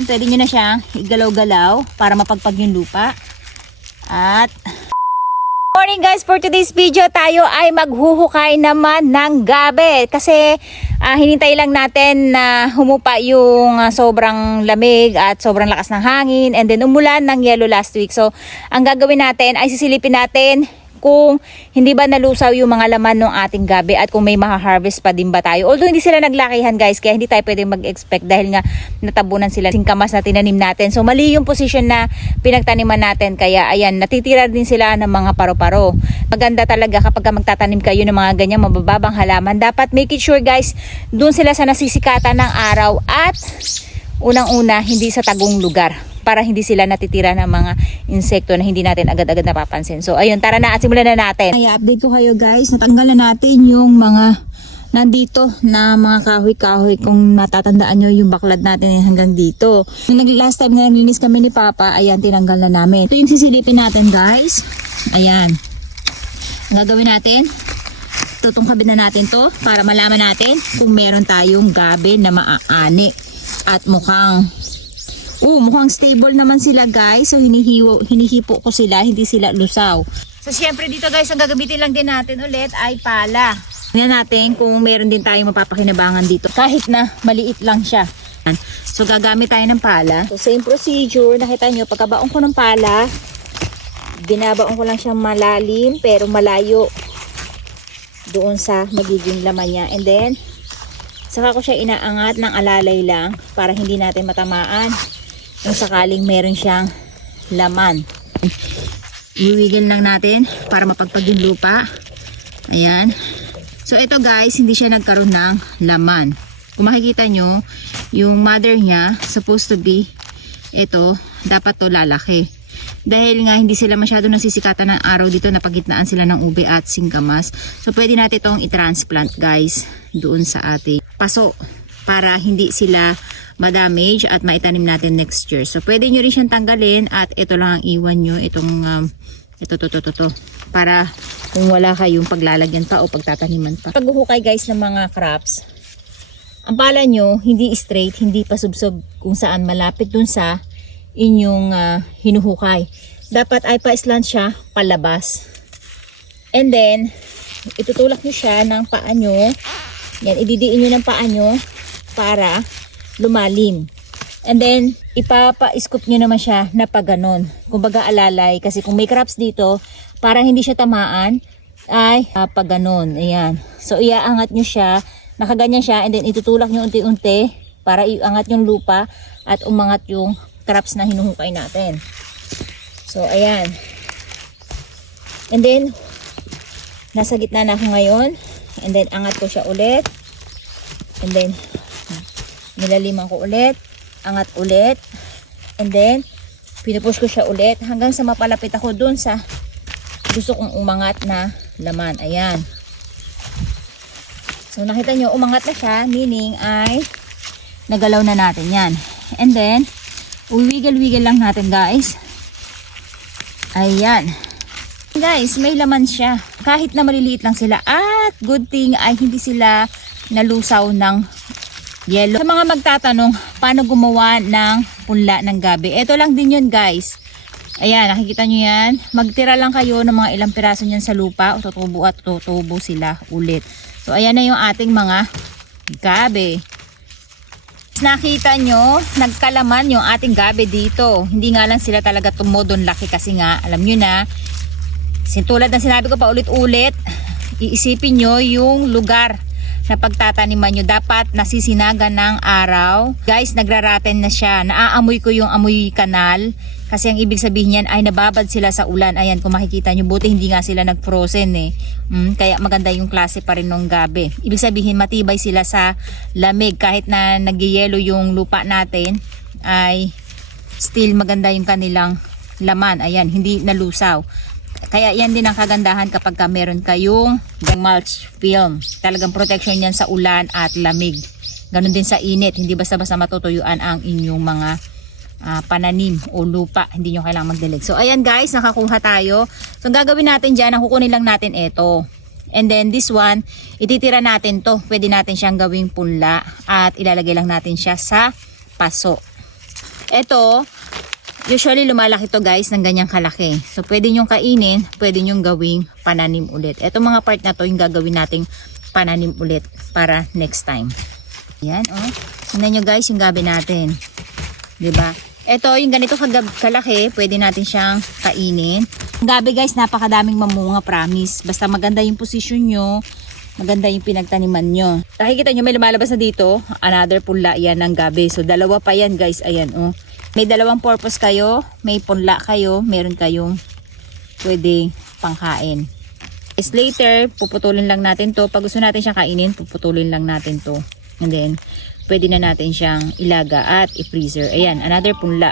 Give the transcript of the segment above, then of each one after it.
yan, pwede nyo na siyang igalaw-galaw para mapagpag yung lupa. At Morning guys, for today's video tayo ay maghuhukay naman ng gabi kasi ah, hinintay lang natin na humupa yung ah, sobrang lamig at sobrang lakas ng hangin and then umulan ng yellow last week. So ang gagawin natin ay sisilipin natin kung hindi ba nalusaw yung mga laman ng ating gabi at kung may maha-harvest pa din ba tayo. Although hindi sila naglakihan guys, kaya hindi tayo pwedeng mag-expect dahil nga natabunan sila singkamas na tinanim natin. So mali yung position na pinagtaniman natin. Kaya ayan, natitira din sila ng mga paro-paro. Maganda talaga kapag ka magtatanim kayo ng mga ganyan mabababang halaman. Dapat make it sure guys, dun sila sa nasisikatan ng araw at unang-una hindi sa tagong lugar para hindi sila natitira ng mga insekto na hindi natin agad-agad napapansin. So ayun, tara na at simulan na natin. Ay, update ko kayo guys. Natanggal na natin yung mga nandito na mga kahoy-kahoy kung natatandaan nyo yung baklad natin hanggang dito. Nung last time na naglinis kami ni Papa, ayan, tinanggal na namin. Ito yung sisilipin natin guys. Ayan. Ang gagawin natin, tutungkabin na natin to para malaman natin kung meron tayong gabi na maaani. At mukhang Oh, mukhang stable naman sila guys. So hinihiwo, hinihipo ko sila, hindi sila lusaw. So syempre dito guys, ang gagamitin lang din natin ulit ay pala. Tingnan natin kung meron din tayong mapapakinabangan dito. Kahit na maliit lang siya. So gagamit tayo ng pala. So same procedure. Nakita nyo, pagkabaon ko ng pala, binabaon ko lang siyang malalim pero malayo doon sa magiging laman niya. And then, saka ko siya inaangat ng alalay lang para hindi natin matamaan kung sakaling meron siyang laman. Iwigil lang natin para mapagpag yung lupa. Ayan. So ito guys, hindi siya nagkaroon ng laman. Kung makikita nyo, yung mother niya, supposed to be, ito, dapat to lalaki. Dahil nga hindi sila masyado nasisikatan ng araw dito, napagitnaan sila ng ube at singkamas. So pwede natin itong i-transplant guys, doon sa ating paso para hindi sila ma-damage at maitanim natin next year. So pwede nyo rin siyang tanggalin at ito lang ang iwan nyo, itong um, ito to to to para kung wala kayong paglalagyan pa o pagtataniman pa. Paghuhukay guys ng mga crops, ang pala nyo hindi straight, hindi pa subsob kung saan malapit dun sa inyong ah, hinuhukay. Dapat ay pa-slant siya palabas. And then, itutulak nyo siya ng paa nyo. Yan, ididiin nyo ng paa nyo para lumalim. And then, ipapa-scoop nyo naman siya na pa ganon. Kumbaga alalay. Kasi kung may crops dito, para hindi siya tamaan, ay uh, pa ganon. Ayan. So, iaangat nyo siya. Nakaganyan siya. And then, itutulak nyo unti-unti para iangat yung lupa at umangat yung crops na hinuhukay natin. So, ayan. And then, nasa gitna na ako ngayon. And then, angat ko siya ulit. And then, nilaliman ko ulit. Angat ulit. And then, pinupush ko siya ulit hanggang sa mapalapit ako dun sa gusto kong umangat na laman. Ayan. So, nakita nyo, umangat na siya. Meaning ay nagalaw na natin yan. And then, uwigil-wigil lang natin guys. Ayan. Guys, may laman siya. Kahit na maliliit lang sila. At good thing ay hindi sila nalusaw ng yellow. Sa mga magtatanong, paano gumawa ng punla ng gabi? Ito lang din yun guys. Ayan, nakikita nyo yan. Magtira lang kayo ng mga ilang piraso niyan sa lupa. O tutubo at tutubo sila ulit. So, ayan na yung ating mga gabi. Nakita nyo, nagkalaman yung ating gabi dito. Hindi nga lang sila talaga tumodon laki kasi nga, alam nyo na, Tulad ng sinabi ko pa ulit-ulit, iisipin nyo yung lugar na pagtataniman nyo. Dapat nasisinagan ng araw. Guys, nagraraten na siya. Naaamoy ko yung amoy kanal. Kasi ang ibig sabihin niyan ay nababad sila sa ulan. Ayan, kung makikita nyo, buti hindi nga sila nag-frozen eh. Mm, kaya maganda yung klase pa rin ng gabi. Ibig sabihin, matibay sila sa lamig. Kahit na nagyayelo yung lupa natin, ay still maganda yung kanilang laman. Ayan, hindi nalusaw. Kaya yan din ang kagandahan kapag ka meron kayong mulch film. Talagang protection yan sa ulan at lamig. Ganon din sa init. Hindi basta-basta matutuyuan ang inyong mga ah, pananim o lupa. Hindi nyo kailangang magdilig. So ayan guys, nakakuha tayo. So ang gagawin natin dyan, ang kukunin lang natin ito. And then this one, ititira natin to. Pwede natin siyang gawing punla at ilalagay lang natin siya sa paso. Ito, usually lumalaki to guys ng ganyang kalaki. So, pwede nyong kainin, pwede nyong gawing pananim ulit. Ito mga part na to yung gagawin nating pananim ulit para next time. Yan, oh. Tingnan nyo guys yung gabi natin. 'Di ba? Ito, yung ganito kalaki, pwede natin siyang kainin. Gabi guys, napakadaming mamunga, promise. Basta maganda yung position nyo, maganda yung pinagtaniman nyo. Nakikita nyo, may lumalabas na dito. Another punla yan ng gabi. So, dalawa pa yan guys. Ayan, oh. May dalawang purpose kayo. May punla kayo. Meron kayong pwede pangkain. Is later, puputulin lang natin to. Pag gusto natin siyang kainin, puputulin lang natin to. And then, pwede na natin siyang ilaga at i-freezer. Ayan, another punla.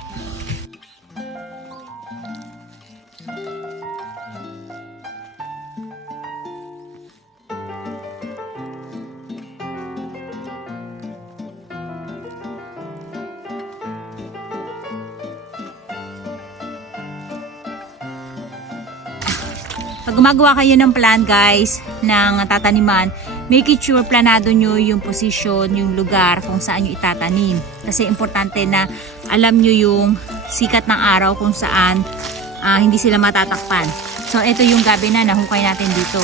Gumagawa kayo ng plan guys, ng tataniman, make it sure planado nyo yung position, yung lugar kung saan nyo itatanim. Kasi importante na alam nyo yung sikat ng araw kung saan ah, hindi sila matatakpan. So ito yung gabi na nahukay natin dito.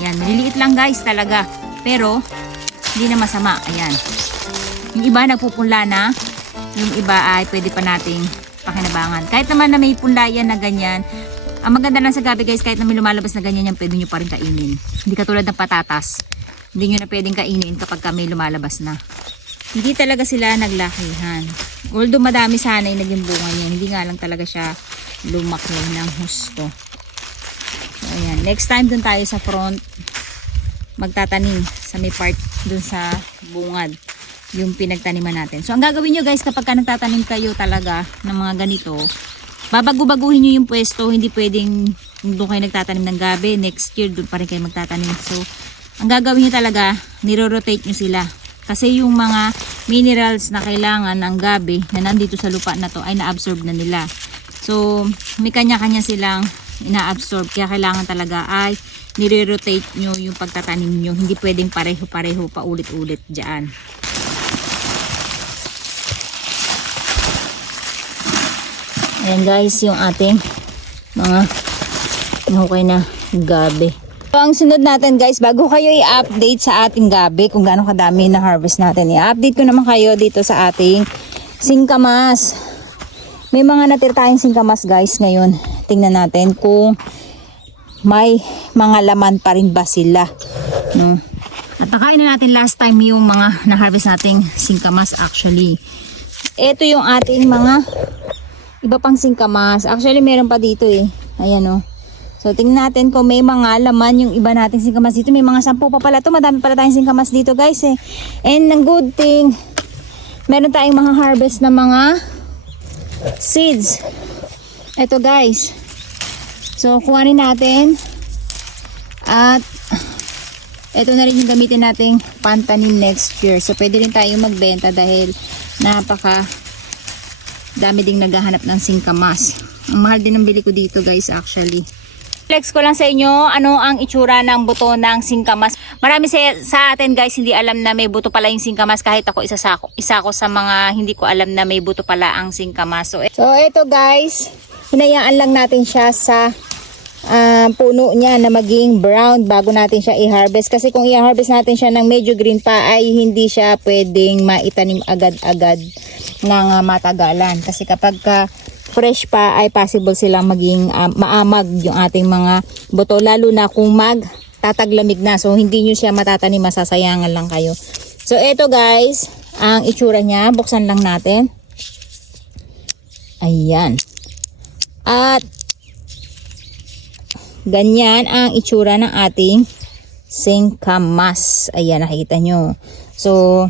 Yan, maliliit lang guys talaga. Pero hindi na masama. Ayan. Yung iba nagpupunla na, yung iba ay pwede pa nating pakinabangan. Kahit naman na may punla yan na ganyan, ang maganda lang sa gabi guys, kahit na may lumalabas na ganyan yan, pwede nyo pa rin kainin. Hindi katulad ng patatas. Hindi nyo na pwedeng kainin kapag ka may lumalabas na. Hindi talaga sila naglakihan. Although madami sana yung naging bunga niya, hindi nga lang talaga siya lumaki ng husto. So, ayan. Next time dun tayo sa front, magtatanim sa may part dun sa bungad yung pinagtaniman natin. So, ang gagawin nyo guys, kapag ka nagtatanim kayo talaga ng mga ganito, babago-baguhin nyo yung pwesto. Hindi pwedeng doon kayo nagtatanim ng gabi, next year doon pa rin kayo magtatanim. So, ang gagawin nyo talaga, niro-rotate nyo sila. Kasi yung mga minerals na kailangan ng gabi na nandito sa lupa na to ay na-absorb na nila. So, may kanya-kanya silang ina-absorb. Kaya kailangan talaga ay nire-rotate nyo yung pagtatanim nyo. Hindi pwedeng pareho-pareho pa ulit-ulit dyan. Ayan guys, yung ating mga nahukay na gabi. So, ang sunod natin guys, bago kayo i-update sa ating gabi kung gaano kadami na harvest natin, i-update ko naman kayo dito sa ating singkamas. May mga natir tayong singkamas guys ngayon. Tingnan natin kung may mga laman pa rin ba sila. No? At nakain na natin last time yung mga na-harvest nating singkamas actually. Ito yung ating mga iba pang singkamas. Actually, meron pa dito eh. Ayan oh. So, tingnan natin kung may mga laman yung iba nating singkamas dito. May mga sampu pa pala to. Madami pala tayong singkamas dito guys eh. And ang good thing, meron tayong mga harvest na mga seeds. Ito guys. So, kuhanin natin. At ito na rin yung gamitin nating pantanin next year. So, pwede rin tayo magbenta dahil napaka dami ding naghahanap ng singkamas. Ang mahal din ng bili ko dito guys actually. Flex ko lang sa inyo ano ang itsura ng buto ng singkamas. Marami sa, sa atin guys hindi alam na may buto pala yung singkamas kahit ako isa sa ako, isa ko sa mga hindi ko alam na may buto pala ang singkamas. So, so ito guys, hinayaan lang natin siya sa ah, puno niya na maging brown bago natin siya i-harvest. Kasi kung i-harvest natin siya ng medyo green pa ay hindi siya pwedeng maitanim agad-agad ng ah, matagalan. Kasi kapag ka fresh pa ay possible silang maging ah, maamag yung ating mga buto. Lalo na kung mag tataglamig na. So hindi nyo siya matatanim, masasayangan lang kayo. So eto guys, ang itsura niya. Buksan lang natin. Ayan. At Ganyan ang itsura ng ating singkamas. Ayan, nakikita nyo. So,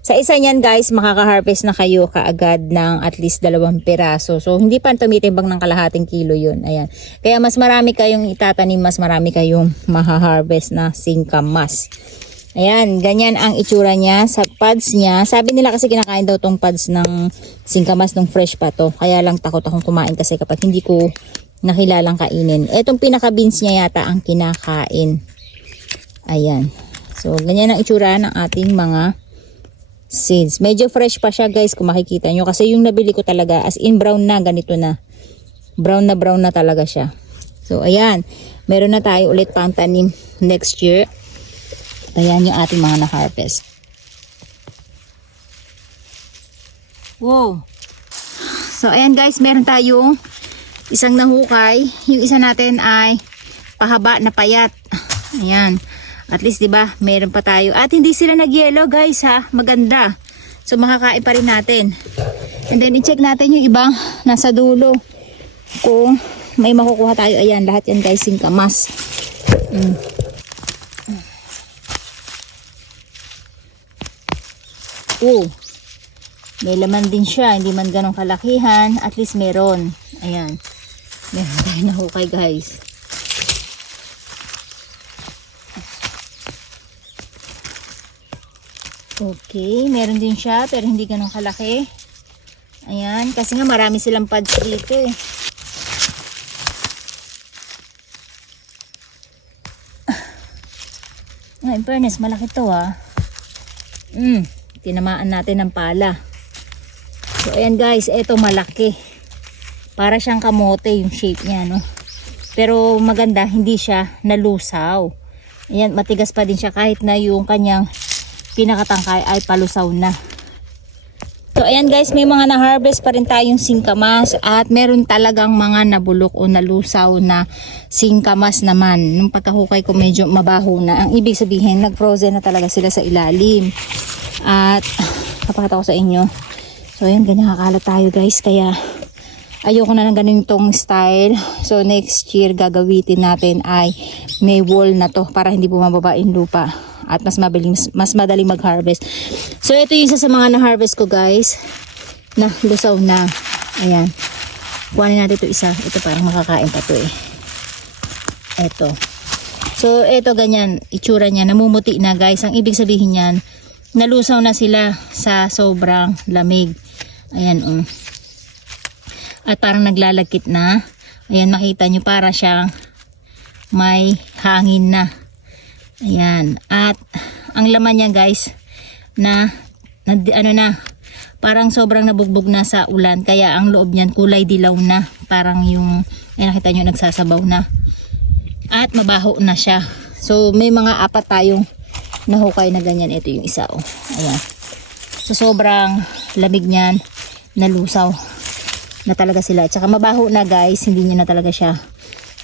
sa isa niyan guys, makaka-harvest na kayo kaagad ng at least dalawang piraso. So, hindi pa tumitimbang ng kalahating kilo yun. Ayan. Kaya mas marami kayong itatanim, mas marami kayong maha-harvest na singkamas. Ayan, ganyan ang itsura niya sa pads niya. Sabi nila kasi kinakain daw tong pads ng singkamas nung fresh pa to. Kaya lang takot akong kumain kasi kapag hindi ko nakilalang kainin. Etong pinaka-beans niya yata ang kinakain. Ayan. So, ganyan ang itsura ng ating mga seeds. Medyo fresh pa siya guys kung makikita nyo. Kasi yung nabili ko talaga as in brown na ganito na. Brown na brown na talaga siya. So ayan. Meron na tayo ulit pang tanim next year. Ayan yung ating mga na-harvest. Wow. So ayan guys, meron tayong isang nahukay. Yung isa natin ay pahaba na payat. Ayan. At least 'di ba, meron pa tayo. At hindi sila nag-yellow guys ha. Maganda. So makakain pa rin natin. And then i-check natin yung ibang nasa dulo. Kung may makukuha tayo. Ayan, lahat yan guys, singkamas. Mm. Oh. May laman din siya, hindi man ganong kalakihan, at least meron. Ayan. Meron tayo na hukay guys. Okay, meron din siya pero hindi ganong kalaki. Ayan, kasi nga marami silang pads dito eh. Ah, in fairness, malaki to ah. Mm, tinamaan natin ng pala. So, ayan guys, eto malaki. Para siyang kamote yung shape niya, no? Pero maganda, hindi siya nalusaw. Ayan, matigas pa din siya kahit na yung kanyang pinakatangkay ay palusaw na. So ayan guys, may mga na-harvest pa rin tayong singkamas at meron talagang mga nabulok o nalusaw na singkamas naman. Nung pagkahukay ko medyo mabaho na. Ang ibig sabihin, nag-frozen na talaga sila sa ilalim. At kapakita ko sa inyo. So ayan, ganyan kakalat tayo guys. Kaya ayoko na ng ganitong style. So next year gagawitin natin ay may wall na to para hindi bumababa yung lupa at mas madaling mas madaling mag-harvest. So ito yung isa sa mga na-harvest ko guys na lusaw na. Ayan. Kuhanin natin ito isa. Ito parang makakain pa to eh. Ito. So ito ganyan itsura niya namumuti na guys. Ang ibig sabihin niyan nalusaw na sila sa sobrang lamig. Ayan um. At parang naglalagkit na. Ayan makita nyo para siyang may hangin na. Ayan. At ang laman niya guys na, na ano na parang sobrang nabugbog na sa ulan kaya ang loob niyan kulay dilaw na parang yung ay nakita nyo nagsasabaw na at mabaho na siya so may mga apat tayong nahukay na ganyan ito yung isa oh. ayan so sobrang lamig niyan nalusaw na talaga sila at saka mabaho na guys hindi niya na talaga siya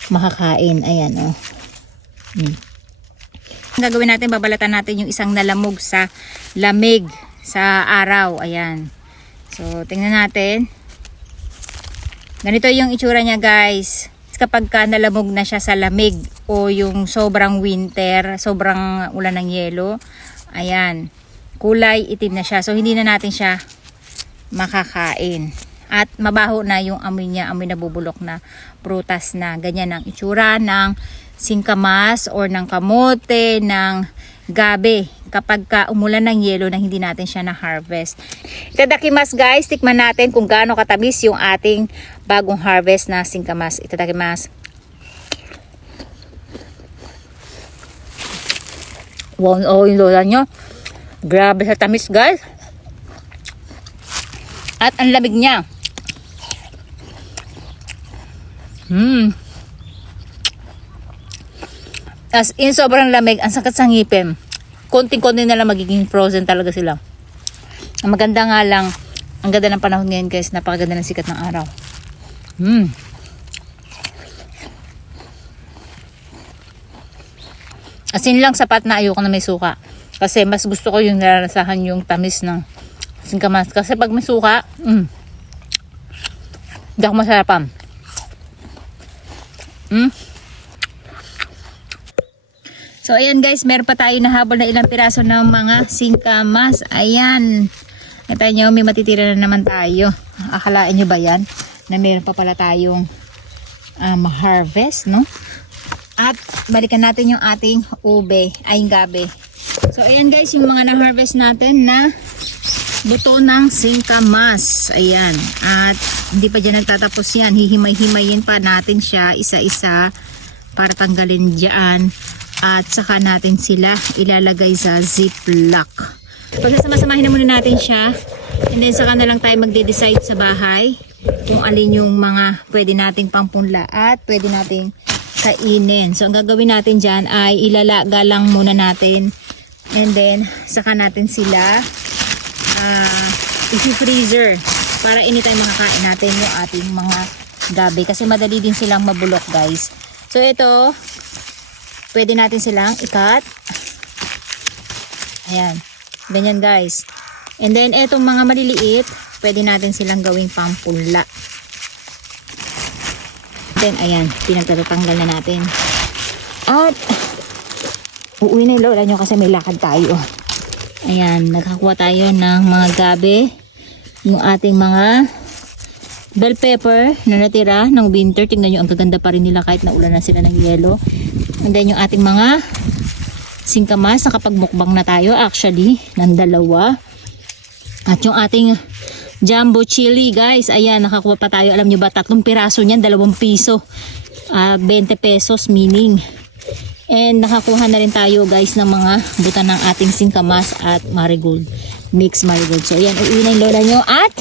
makakain ayan oh hmm. Gagawin natin, babalatan natin yung isang nalamog sa lamig sa araw. Ayan. So, tingnan natin. Ganito yung itsura niya guys. Kapag ka nalamog na siya sa lamig o yung sobrang winter, sobrang ulan ng yelo, ayan, kulay itim na siya. So, hindi na natin siya makakain. At mabaho na yung amoy niya, amoy na bubulok na prutas na. Ganyan ang itsura ng singkamas or ng kamote, ng gabi kapag ka umulan ng yelo na hindi natin siya na-harvest. Itadakimas guys, tikman natin kung gaano katamis yung ating bagong harvest na singkamas. Itadakimas. Wow, oh, yung lola nyo. Grabe sa tamis guys. At ang lamig niya. Hmm. As in, sobrang lamig. Ang sakit sa ngipin. Konting-konti na lang magiging frozen talaga sila. Ang maganda nga lang, ang ganda ng panahon ngayon guys. Napakaganda ng sikat ng araw. Hmm. As in lang sapat na ayoko na may suka. Kasi mas gusto ko yung naranasahan yung tamis ng singkamas. Kasi pag may suka, mm, hindi ako masarapan. Mm. So ayan guys, meron pa tayo nahabol na ilang piraso ng mga singkamas. Ayan. Ito nyo, may matitira na naman tayo. Akalain nyo ba yan? Na meron pa pala tayong um, harvest, no? At balikan natin yung ating ube, ay gabi. So ayan guys, yung mga na-harvest natin na buto ng singkamas. Ayan. At hindi pa dyan nagtatapos yan. Hihimay-himayin pa natin siya isa-isa para tanggalin dyan. At saka natin sila ilalagay sa ziplock. Pagsasama-samahin na muna natin siya. And then saka na lang tayo magde-decide sa bahay kung alin yung mga pwede nating pampunla at pwede nating kainin. So ang gagawin natin dyan ay ilalaga lang muna natin. And then saka natin sila ah isi-freezer para anytime makakain natin yung ating mga gabi kasi madali din silang mabulok guys. So ito, pwede natin silang ikat. Ayan. Ganyan guys. And then etong mga maliliit, pwede natin silang gawing pampunla. Then ayan, pinagtatanggal na natin. At uuwi na yung lola nyo kasi may lakad tayo. Ayan, nagkakuha tayo ng mga gabi. Yung ating mga bell pepper na natira ng winter. Tingnan nyo, ang gaganda pa rin nila kahit naulan na sila ng yelo. And then yung ating mga singkamas, nakapagmukbang na tayo actually, ng dalawa. At yung ating jumbo chili guys, ayan, nakakuha pa tayo. Alam nyo ba, tatlong piraso niyan, dalawang piso. Ah, 20 pesos meaning. And nakakuha na rin tayo guys ng mga buta ng ating singkamas at marigold. Mix marigold. So ayan, uuwi na yung lola nyo at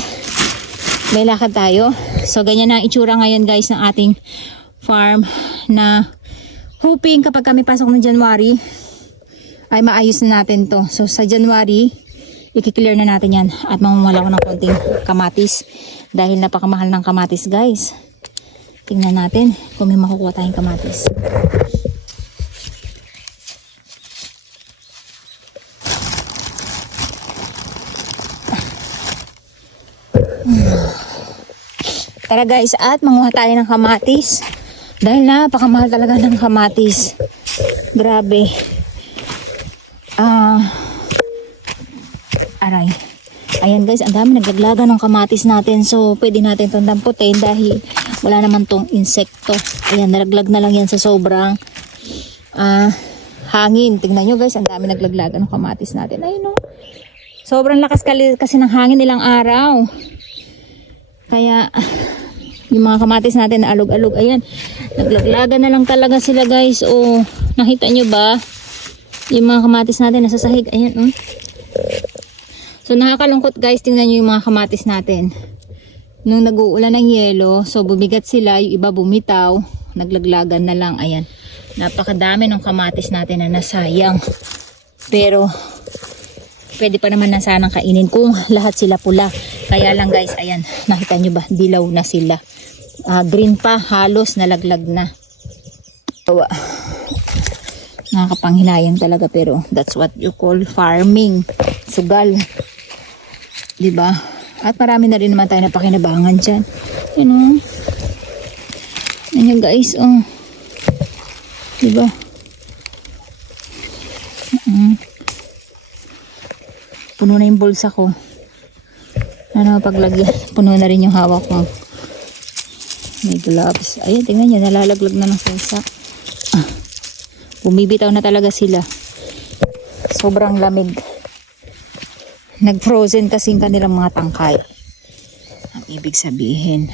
may lakad tayo. So ganyan na ang itsura ngayon guys ng ating farm na hoping kapag kami pasok ng January ay maayos na natin to. So sa January, i-clear na natin yan at mamumula ko ng konting kamatis dahil napakamahal ng kamatis guys. Tingnan natin kung may makukuha tayong kamatis. Tara guys, at manguha tayo ng kamatis. Dahil napakamahal talaga ng kamatis. Grabe. Ah. aray. Ayan guys, ang dami naglaglaga ng kamatis natin. So, pwede natin itong damputin dahil wala naman tong insekto. Ayan, nalaglag na lang yan sa sobrang ah, hangin. Tingnan nyo guys, ang dami naglaglaga ng kamatis natin. Ayun no. Sobrang lakas kasi ng hangin nilang araw. Kaya, yung mga kamatis natin na alog-alog, ayan, naglaglaga na lang talaga sila guys. O, nakita nyo ba? Yung mga kamatis natin nasa sahig, ayan, oh. So, nakakalungkot guys, tingnan nyo yung mga kamatis natin. Nung nag-uulan ng yelo, so bumigat sila, yung iba bumitaw, naglaglagan na lang, ayan. Napakadami ng kamatis natin na nasayang. Pero, pwede pa naman na sanang kainin kung lahat sila pula. Kaya lang guys, ayan, nakita nyo ba, dilaw na sila. Ah, green pa, halos nalaglag na. Tawa. Nakakapanghinayang talaga pero that's what you call farming. Sugal. ba? At marami na rin naman tayo napakinabangan dyan. Yan o. Yan guys, oh. 'Di ba? Puno na yung bulsa ko. Ano paglagyan? Puno na rin yung hawak ko. May gloves. Ayun, tingnan nyo. Nalalaglag na ng bulsa. Ah. Bumibitaw na talaga sila. Sobrang lamig. Nag-frozen kasi yung kanilang mga tangkay. Ang ibig sabihin,